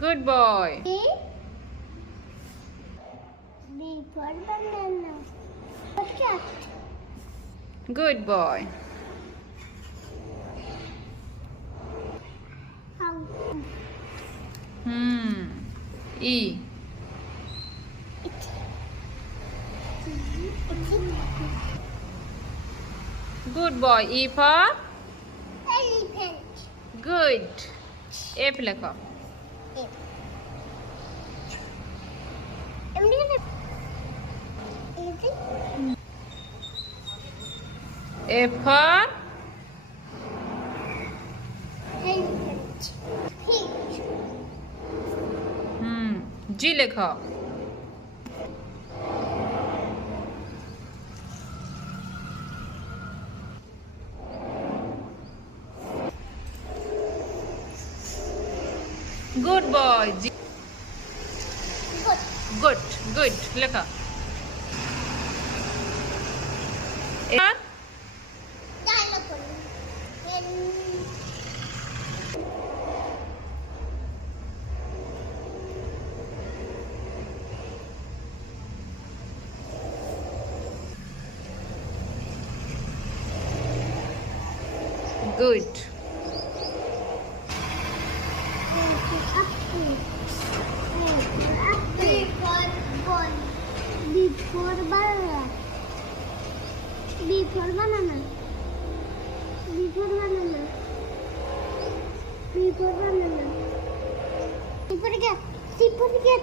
Good boy. B. B for banana. For cat. Good boy. How? E. Good boy. E for Elephant. good. F লেখো। F for Elephant. Pig. G লেখো। Good boy. G. Good. Good. Good. লেখো। F. Xylophone. Good. B for ball. B for banana. B for banana. B for banana. B for banana. C for cat. C for cat.